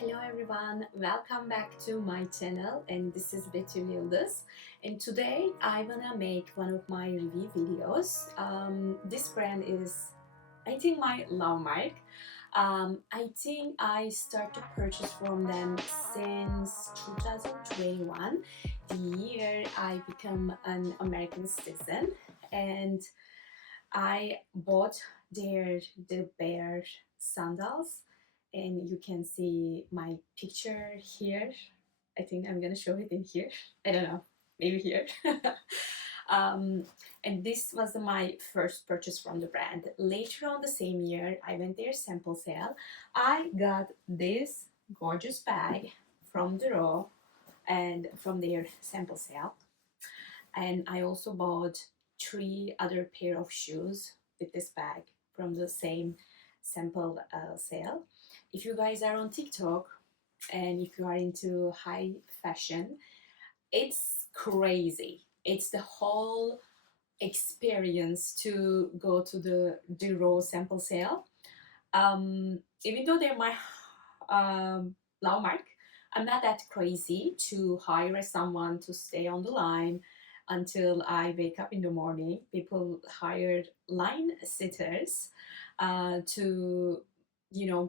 Hello everyone, welcome back to my channel, and this is Betül Yıldız, and today I wanna make one of my review videos. This brand is, I think, my love mark. I think I start to purchase from them since 2021, the year I become an American citizen, and I bought the bear sandals, and you can see my picture here. I think I'm gonna show it in here. I don't know, maybe here. um, and this was my first purchase from the brand. Later on the same year, I went their sample sale. I got this gorgeous bag from the Row and from their sample sale, and I also bought three other pair of shoes with this bag from the same sample sale. If you guys are on TikTok and if you are into high fashion, it's crazy. It's the whole experience to go to the Raw sample sale. Even though they're my low mark, I'm not that crazy to hire someone to stay on the line until I wake up in the morning. People hired line sitters to,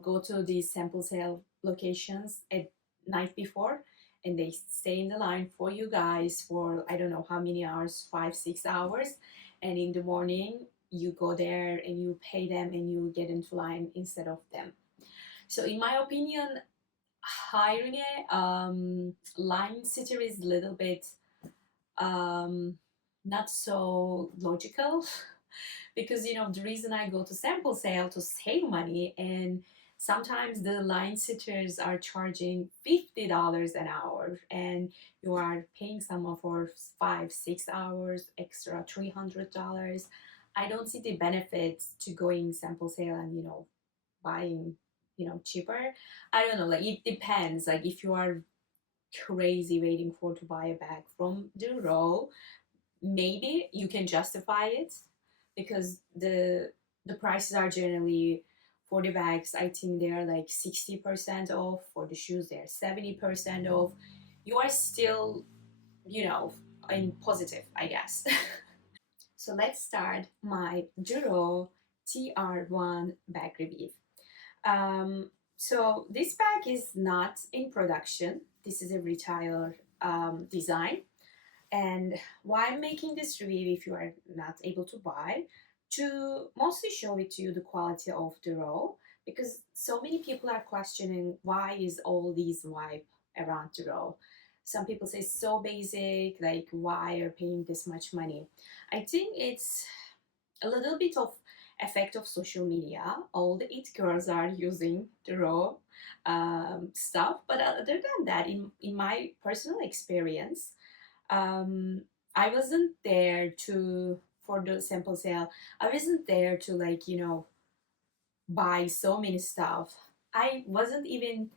go to these sample sale locations at night before, and they stay in the line for you guys for I don't know how many hours, 5 6 hours, and in the morning you go there and you pay them and you get into line instead of them. So in my opinion, hiring a line sitter is a little bit um, not so logical because the reason I go to sample sale to save money, and sometimes the line sitters are charging $50 an hour, and you are paying someone for 5 6 hours extra $300. I don't see the benefits to going sample sale and buying cheaper. I don't know, like it depends, like if you are crazy waiting for to buy a bag from the Row, maybe you can justify it because the prices are generally, for the bags I think they're like 60% off, for the shoes they're 70% off. You are still you know in positive, I guess. So let's start my Row TR1 bag review. So this bag is not in production. This is a retailer design. And why I'm making this review if you are not able to buy, to mostly show it to you the quality of the Row, because so many people are questioning why is all these vibe around the Row. Some people say it's so basic, like why are paying this much money. I think it's a little bit of effect of social media. All the it girls are using the Row stuff, but other than that, in my personal experience, um, I wasn't there to for the sample sale. I wasn't there to buy so many stuff. I wasn't even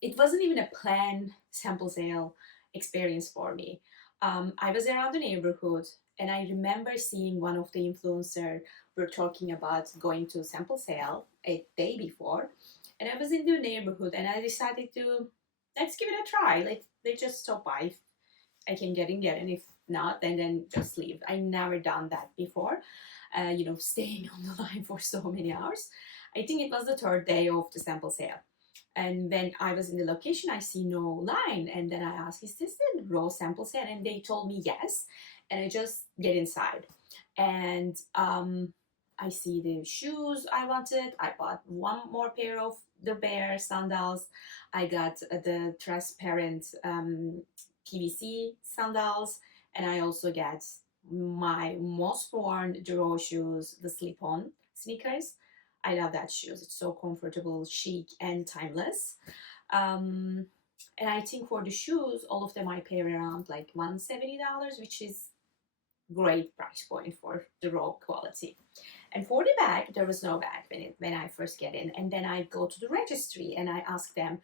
it wasn't even a planned sample sale experience for me. I was around the neighborhood, and I remember seeing one of the influencer were talking about going to sample sale a day before, and I was in the neighborhood, and I decided to let's give it a try. Like let's just stop by. If I can get in, get in. If not, then just leave. I never done that before. Staying on the line for so many hours. I think it was the third day of the sample sale. And when I was in the location, I see no line. And then I asked, is this the Row sample sale? And they told me yes. And I just get inside. And I see the shoes I wanted. I bought one more pair of the bear sandals. I got the transparent PVC sandals. And I also get my most worn Row shoes, the slip-on sneakers. I love that shoes. It's so comfortable, chic, and timeless. Um, and I think for the shoes, all of them I pay around like $170, which is great price point for the Raw quality. And for the bag, there was no bag when I first get in. And then I go to the registry and I ask them,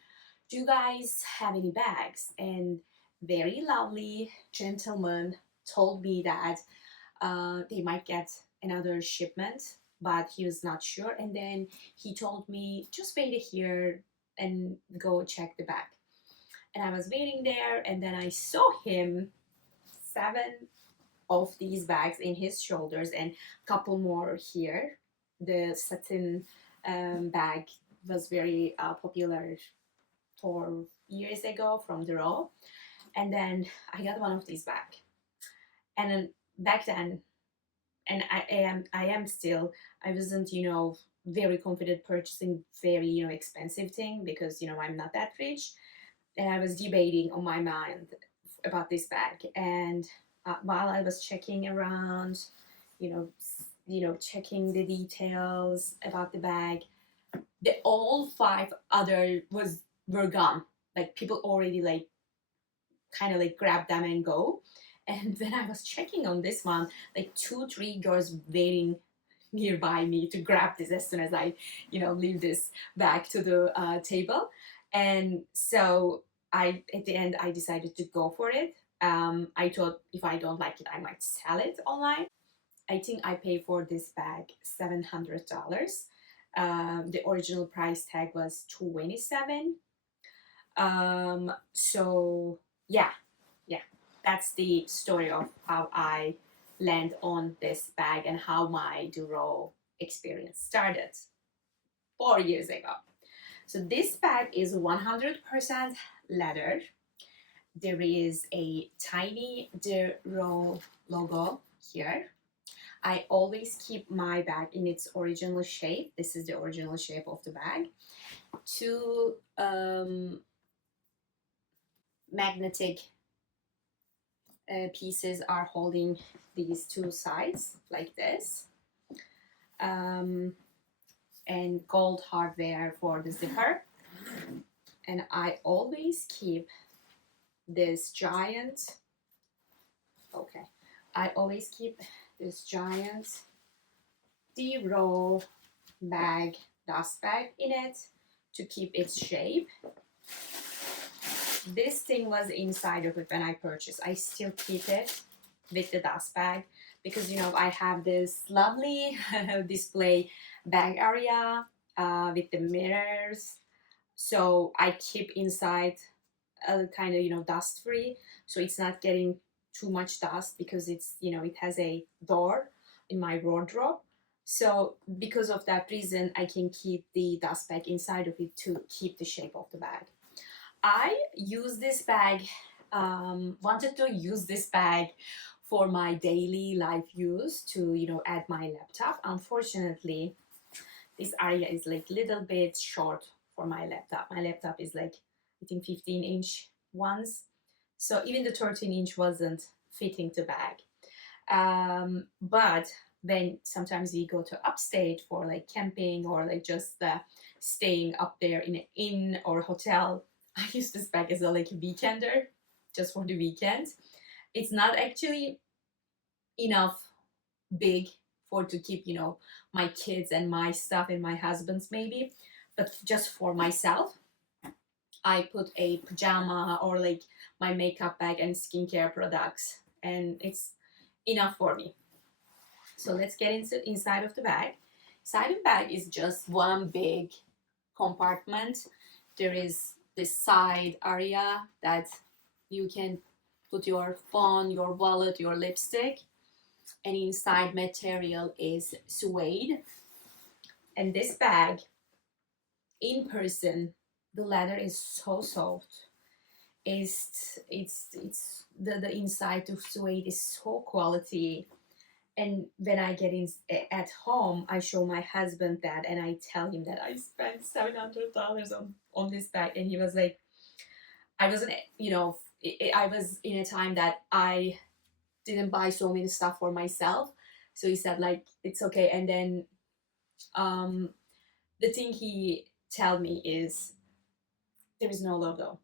do you guys have any bags? And very lovely gentleman told me that they might get another shipment, but he was not sure. And then he told me, just wait here. and go check the bag. And I was waiting there, and then I saw him, 7 of these bags in his shoulders and a couple more here. The satin bag was very popular 4 years ago from the Row. And then I got one of these back. And then back then, and I am still, I wasn't, very confident purchasing very, expensive thing, because, I'm not that rich. And I was debating on my mind about this bag. And while I was checking around, checking the details about the bag, the all 5 other were gone. Like, people already like kind of like grab them and go. And when I was checking on this one, like 2, 3 girls waiting nearby me to grab this as soon as I, leave this back to the table. And so at the end, I decided to go for it. I thought if I don't like it, I might sell it online. I think I paid for this bag $700. The original price tag was 27. So yeah, yeah, that's the story of how I land on this bag and how my Duro experience started 4 years ago. So this bag is 100% leather. There is a tiny Duro logo here. I always keep my bag in its original shape. This is the original shape of the bag. 2 magnetic pieces are holding these 2 sides like this, and gold hardware for the zipper. And I always keep this giant, okay, I always keep this giant Row bag, dust bag in it to keep its shape. This thing was inside of it when I purchased. I still keep it with the dust bag because, I have this lovely display bag area with the mirrors. So I keep inside kind of, dust free. So it's not getting too much dust because it's, it has a door in my wardrobe. So because of that reason, I can keep the dust bag inside of it to keep the shape of the bag. I use this bag, wanted to use this bag for my daily life use to, add my laptop. Unfortunately, this area is like little bit short for my laptop. My laptop is like, I think 15-inch ones. So even the 13-inch wasn't fitting the bag. But when sometimes we go to upstate for like camping or like just staying up there in an inn or hotel, I use this bag as a like a weekender, just for the weekend. It's not actually enough big for to keep, my kids and my stuff and my husband's maybe, but just for myself, I put a pajama or like my makeup bag and skincare products, and it's enough for me. So let's get inside of the bag. Inside of the bag is just one big compartment. There is this side area that you can put your phone, your wallet, your lipstick, and inside material is suede. And this bag, in person, the leather is so soft. It's the inside of suede is so quality. And when I get in at home, I show my husband that, and I tell him that I spent $700 on this bag, and he was like, I wasn't, I was in a time that I didn't buy so many stuff for myself, so he said like it's okay. And then the thing he tell me is there is no logo.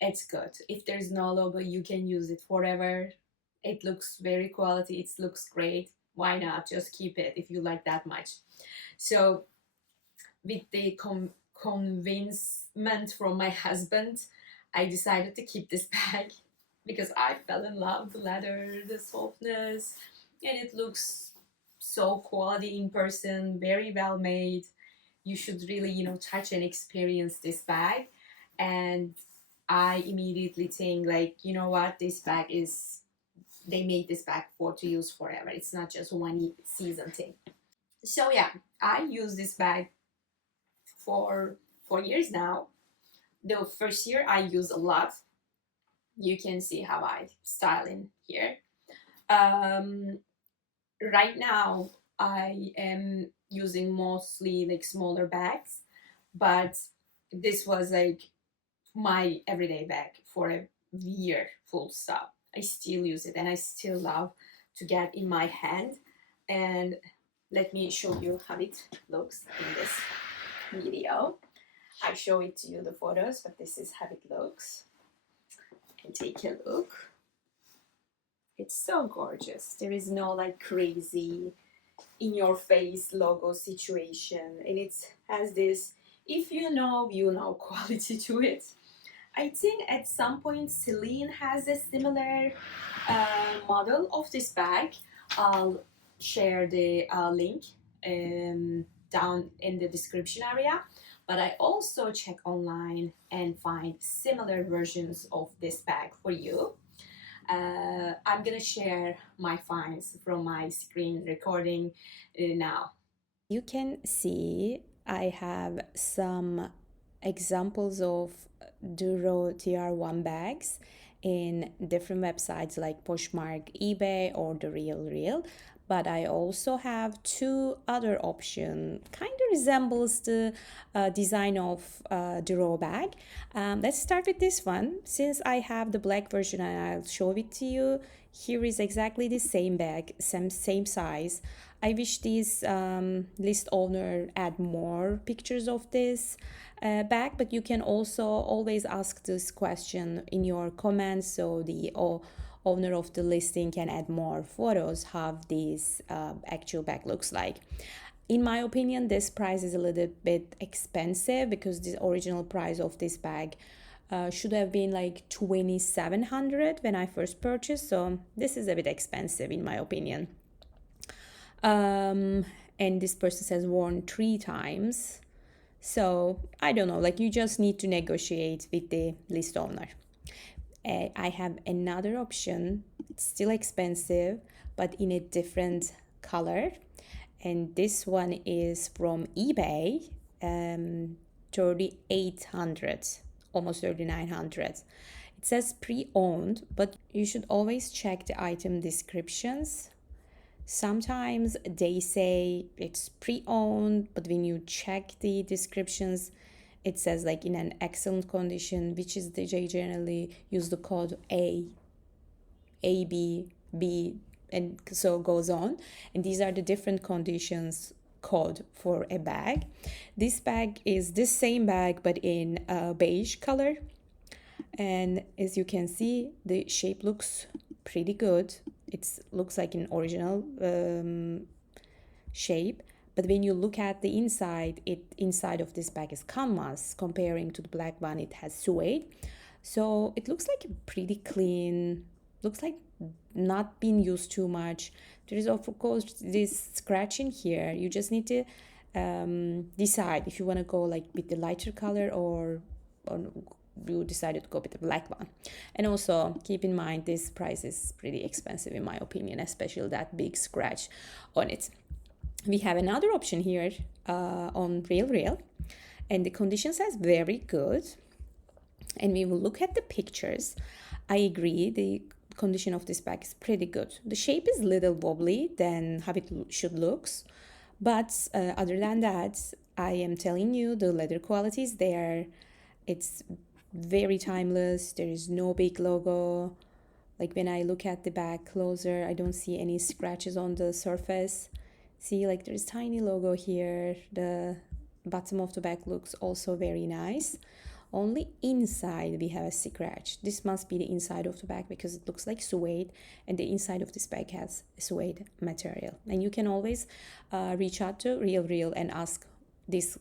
It's good. If there's no logo, you can use it forever. It looks very quality. It looks great. Why not? Just keep it if you like that much. So with the convincement from my husband, I decided to keep this bag because I fell in love with the leather, the softness, and it looks so quality in person, very well made. you should really, touch and experience this bag. And I immediately think, like, you know what, this bag is, they made this bag for to use forever. It's not just one season thing. So yeah, I use this bag for 4 years now. The first year I use a lot. You can see how I style in here. Um, right now I am using mostly like smaller bags, but this was like my everyday bag for a year, full stop. I still use it and I still love to get in my hand. And let me show you how it looks in this video. I show it to you the photos, but this is how it looks. And take a look. It's so gorgeous. There is no like crazy in your face logo situation, and it has this, if you know, you know, quality to it. I think at some point Celine has a similar model of this bag. I'll share the link down in the description area. But I also check online and find similar versions of this bag for you. I'm gonna share my finds from my screen recording now. You can see I have some examples of the Row TR1 bags in different websites like Poshmark, eBay, or the RealReal. But I also have two other options. Kind of resembles the design of the Row bag. Let's start with this one. Since I have the black version and I'll show it to you, here is exactly the same bag, same size. I wish this list owner add more pictures of this bag, but you can also always ask this question in your comments so the owner of the listing can add more photos how this actual bag looks like. In my opinion, this price is a little bit expensive because the original price of this bag should have been like 2,700 when I first purchased, so this is a bit expensive in my opinion. And this person has worn 3 times, so I don't know, like you just need to negotiate with the list owner. I have another option. It's still expensive but in a different color, and this one is from eBay. 3,800, almost 3,900. It says pre-owned, but you should always check the item descriptions. Sometimes they say it's pre-owned, but when you check the descriptions, it says like in an excellent condition, which is they generally use the code B, and so goes on. And these are the different conditions code for a bag. This bag is this same bag, but in a beige color. And as you can see, the shape looks pretty good. It looks like an original shape, but when you look at the inside, inside of this bag is canvas. Comparing to the black one, it has suede, so it looks like pretty clean. Looks like not being used too much. There is of course this scratching here. You just need to decide if you want to go like with the lighter color or you decided to go with the black one. And also keep in mind this price is pretty expensive in my opinion, especially that big scratch on it. We have another option here on RealReal, and the condition says very good. And we will look at the pictures. I agree, the condition of this bag is pretty good. The shape is a little wobbly than how it should looks, but other than that, I am telling you the leather quality is there. It's very timeless. There is no big logo. Like when I look at the bag closer, I don't see any scratches on the surface. See, like there's tiny logo here. The bottom of the bag looks also very nice. Only inside we have a scratch. This must be the inside of the bag because it looks like suede, and the inside of this bag has suede material. And you can always reach out to RealReal and ask this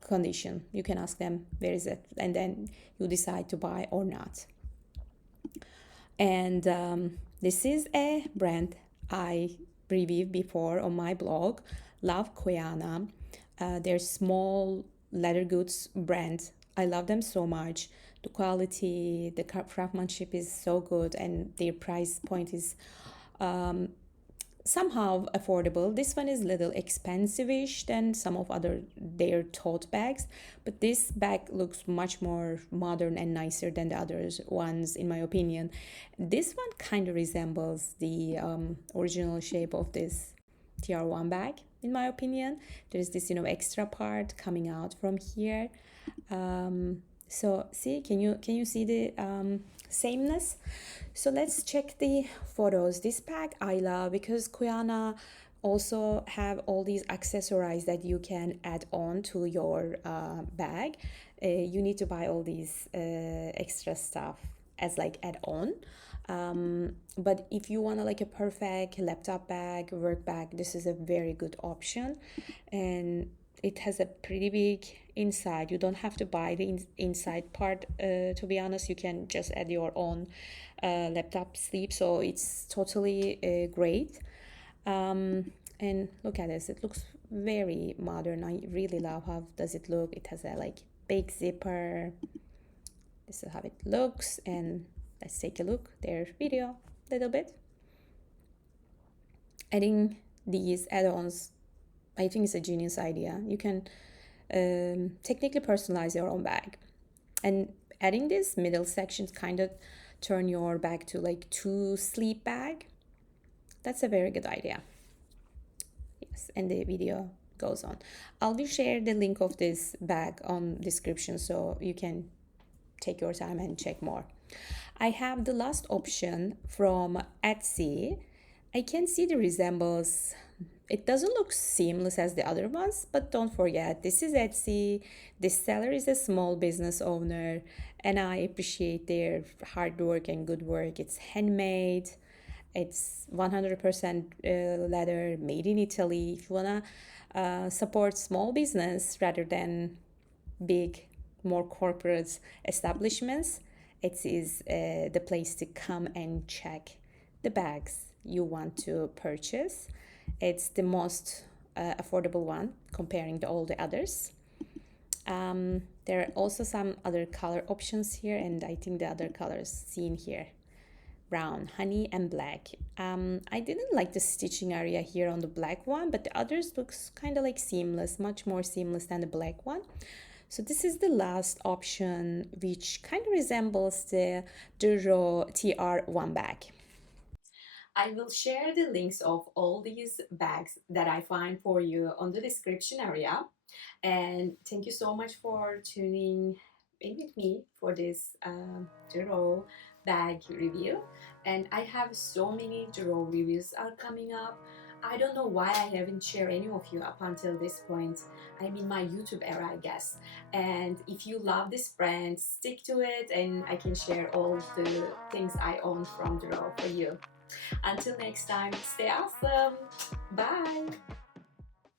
condition. You can ask them where is it, and then you decide to buy or not. And this is a brand I reviewed before on my blog, love Cuyana. They're small leather goods brand. I love them so much. The quality, the craftsmanship is so good, and their price point is um, somehow affordable. This one is little expensive-ish than some of other their tote bags, but this bag looks much more modern and nicer than the other ones in my opinion. This one kind of resembles the original shape of this TR1 bag in my opinion. There's this extra part coming out from here. So see, can you see the sameness? So let's check the photos. This bag I love because Cuyana also have all these accessories that you can add on to your bag. You need to buy all these extra stuff as like add on. But if you want like a perfect laptop bag, work bag, this is a very good option. And it has a pretty big inside. You don't have to buy the inside part, to be honest. You can just add your own laptop sleeve, so it's totally great. And look at this, it looks very modern. I really love how does it look. It has a like big zipper. This is how it looks, and let's take a look their video a little bit. Adding these add-ons, I think it's a genius idea. You can technically personalize your own bag, and adding this middle sections kind of turn your bag to like two sleep bag. That's a very good idea. Yes, and the video goes on. I'll share the link of this bag on description so you can take your time and check more. I have the last option from Etsy. I can see the resembles. It doesn't look seamless as the other ones, but don't forget, this is Etsy. The seller is a small business owner, and I appreciate their hard work and good work. It's handmade. It's 100% leather, made in Italy. If you wanna support small business rather than big, more corporate establishments, it is the place to come and check the bags you want to purchase. It's the most affordable one comparing to all the others. There are also some other color options here, and I think the other colors seen here: brown, honey, and black. I didn't like the stitching area here on the black one, but the others looks kind of like seamless, much more seamless than the black one. So this is the last option, which kind of resembles the Row TR1 bag. I will share the links of all these bags that I find for you on the description area. And thank you so much for tuning in with me for this Giro bag review. And I have so many Giro reviews are coming up. I don't know why I haven't shared any of you up until this point. I'm in my YouTube era, I guess. And if you love this brand, stick to it, and I can share all the things I own from Giro for you. Until next time, stay awesome. Bye.